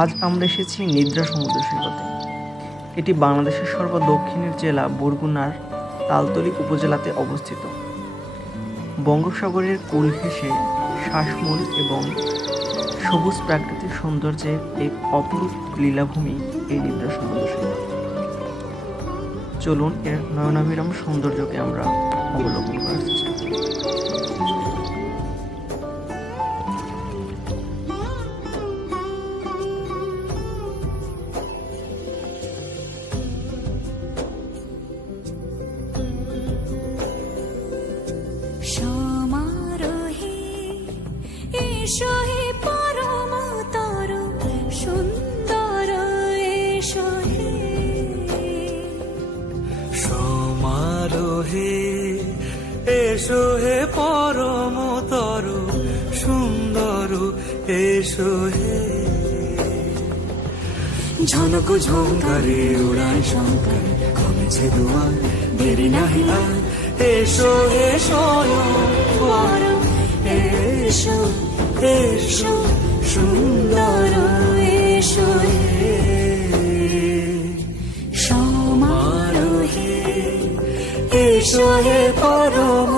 আজ আমরা এসেছি নিদ্রা সমুদ্র সৈকতে। এটি বাংলাদেশের সর্বদক্ষিণের জেলা বরগুনার তালতলী উপজেলাতে অবস্থিত। বঙ্গোপসাগরের কূল ঘেঁষে শ্বাসমূল এবং সবুজ প্রাকৃতিক সৌন্দর্যের এক অপরূপ লীলাভূমি এই নিদ্রা সমুদ্র সৈকত। চলুন এর নয়নাভিরাম সৌন্দর্যকে আমরা অবলোকন করার চেষ্টা করি। সমারোহে এসো হে পরমতর সুন্দর এসো হে। সমারোহে এসো হে পরমতর সুন্দর এসো হে। ঝনক ঝঙ্কারে উড়ায় শঙ্কর কমেছে দুয়ার দেরি নাহি আর। এসো এসো পরম এসো এসো সুন্দর এসো হে। সমারোহে এসো হে পরম